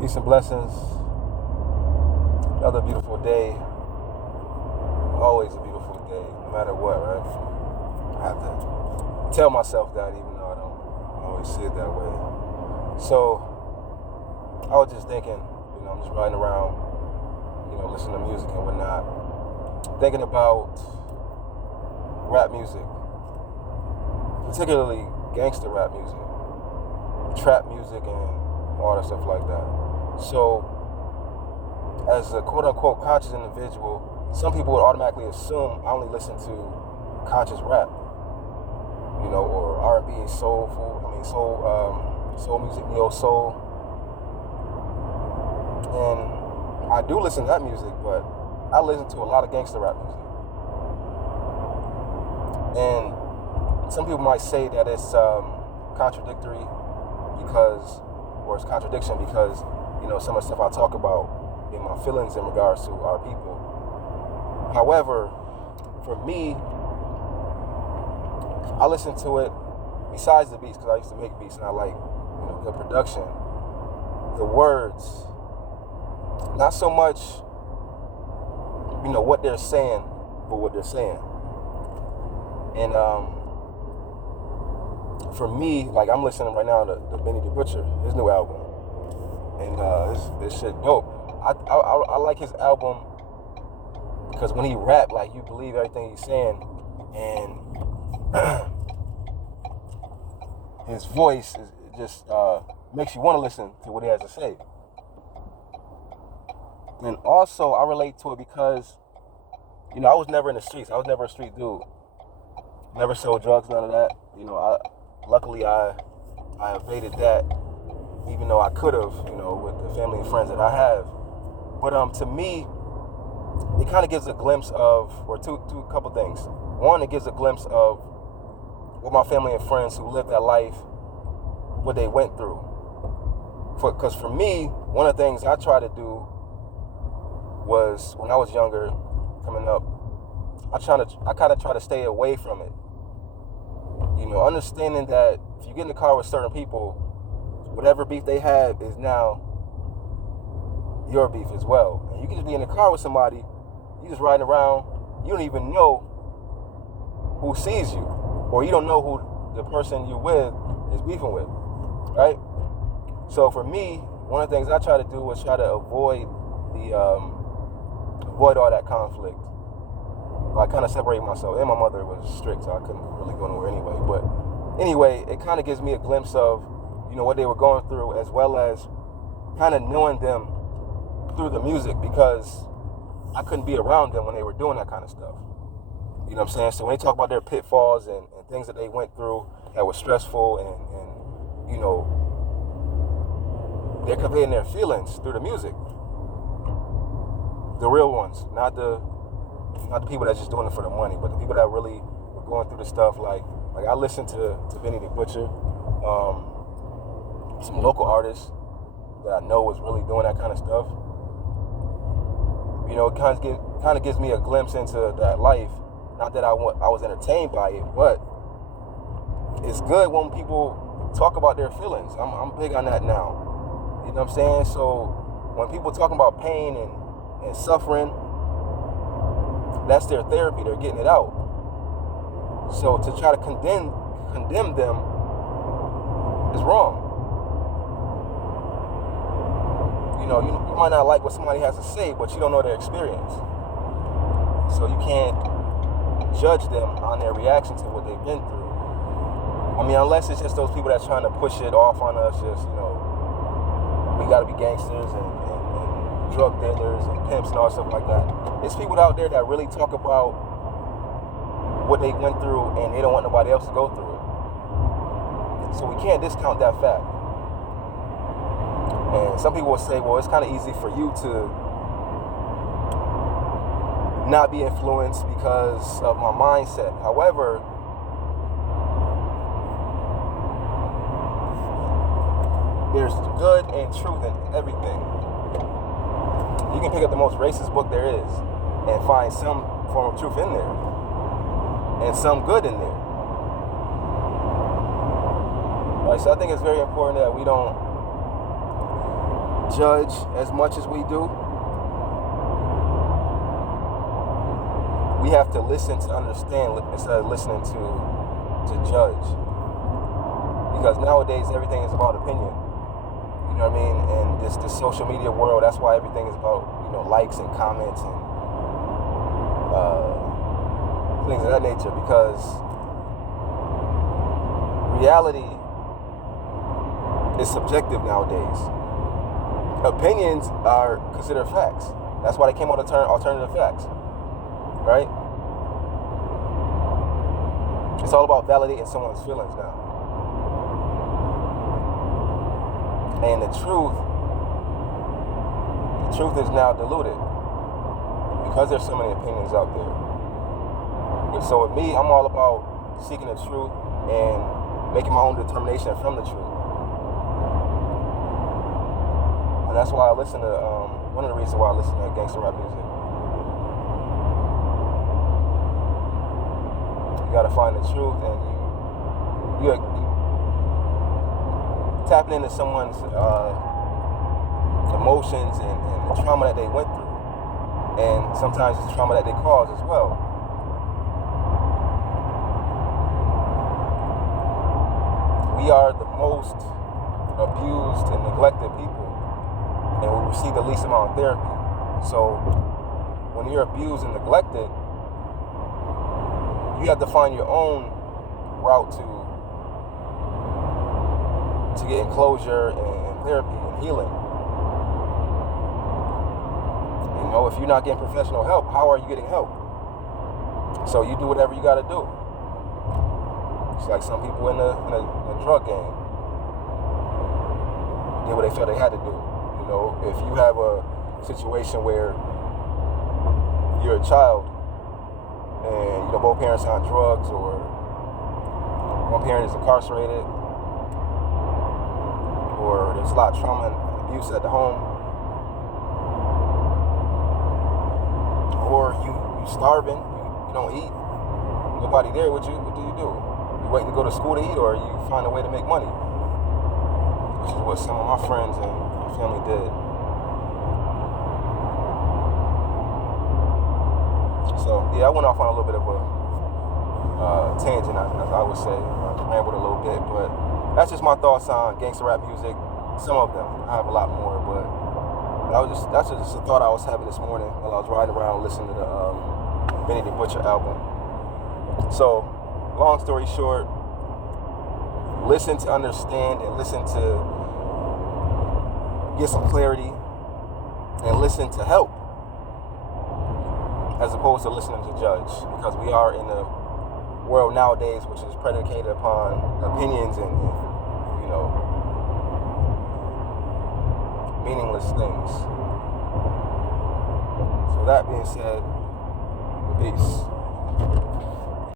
Peace and blessings. Another beautiful day. Always a beautiful day, no matter what, right? I have to tell myself that even though I don't always see it that way. So, I was just thinking, I'm just riding around, listening to music and whatnot. Thinking about rap music, particularly gangsta rap music, trap music, and all that stuff like that. So, as a quote-unquote conscious individual, some people would automatically assume I only listen to conscious rap, or R&B and soul music, neo soul. And I do listen to that music, but I listen to a lot of gangster rap music. And some people might say that it's contradictory or it's contradiction because, some of the stuff I talk about in my feelings in regards to our people. However, for me, I listen to it besides the beats because I used to make beats and I like, good production. The words, not so much, what they're saying, but what they're saying. And for me, like I'm listening right now to Benny the Butcher, his new album, and this shit dope. I like his album because when he rap, like you believe everything he's saying, and his voice just makes you want to listen to what he has to say. And also, I relate to it because, I was never in the streets. I was never a street dude. Never sold drugs, none of that. Luckily I evaded that, even though I could have, with the family and friends that I have. But to me, it kind of gives a glimpse of, or two couple things. One, it gives a glimpse of what my family and friends who lived that life, what they went through. Because for me, one of the things I tried to do was, when I was younger, coming up, I kind of try to stay away from it. Understanding that if you get in the car with certain people, whatever beef they have is now your beef as well. And you can just be in the car with somebody, you just riding around, you don't even know who sees you, or you don't know who the person you're with is beefing with, right? So for me, one of the things I try to do was try to avoid all that conflict. I kind of separated myself, and my mother was strict, so I couldn't really go nowhere anyway. But anyway, it kind of gives me a glimpse of, what they were going through, as well as kind of knowing them through the music, because I couldn't be around them when they were doing that kind of stuff. You know what I'm saying? So when they talk about their pitfalls and things that they went through that were stressful, and they're conveying their feelings through the music. The real ones, not the people that's just doing it for the money, but the people that really were going through the stuff. Like I listened to Benny the Butcher, some local artists that I know was really doing that kind of stuff. It kind of gives me a glimpse into that life. Not that I was entertained by it, but it's good when people talk about their feelings. I'm big on that now. You know what I'm saying? So when people talking about pain and suffering, that's their therapy. They're getting it out. So to try to condemn them is wrong. You might not like what somebody has to say, but you don't know their experience. So you can't judge them on their reaction to what they've been through. Unless it's just those people that's trying to push it off on us, just, we gotta be gangsters and drug dealers and pimps and all stuff like that. There's people out there that really talk about what they went through and they don't want nobody else to go through it. So we can't discount that fact. And some people will say, well, it's kind of easy for you to not be influenced because of my mindset. However, there's good and truth in everything. You can pick up the most racist book there is and find some form of truth in there and some good in there. Right, so I think it's very important that we don't judge as much as we do. We have to listen to understand instead of listening to judge. Because nowadays everything is about opinion. You know what I mean? And this social media world, that's why everything is about, likes and comments and things of that nature. Because reality is subjective nowadays. Opinions are considered facts. That's why they came out with the term alternative facts. Right? It's all about validating someone's feelings now. And the truth is now diluted because there's so many opinions out there. And so with me, I'm all about seeking the truth and making my own determination from the truth. And that's why I listen to, one of the reasons why I listen to Gangsta Rap music. You gotta find the truth, and you tapping into someone's emotions and the trauma that they went through, and sometimes it's trauma that they cause as well. We are the most abused and neglected people, and we receive the least amount of therapy. So when you're abused and neglected, you have to find your own route to get closure and therapy and healing. If you're not getting professional help, how are you getting help? So you do whatever you got to do. It's like some people in a drug game did what they felt they had to do. If you have a situation where you're a child and both parents are on drugs, or one parent is incarcerated, or there's a lot of trauma and abuse at the home, or you starving, you don't eat, nobody there with you, what do? You waiting to go to school to eat, or you find a way to make money? Which is what some of my friends and my family did. So yeah, I went off on a little bit of a tangent, as I would say, rambled a little bit, but that's just my thoughts on gangsta rap music. Some of them, I have a lot more, but that's just a thought I was having this morning while I was riding around listening to the Benny the Butcher album. So, long story short, listen to understand and listen to get some clarity and listen to help, as opposed to listening to judge, because we are in a world nowadays which is predicated upon opinions and meaningless things. So that being said, peace.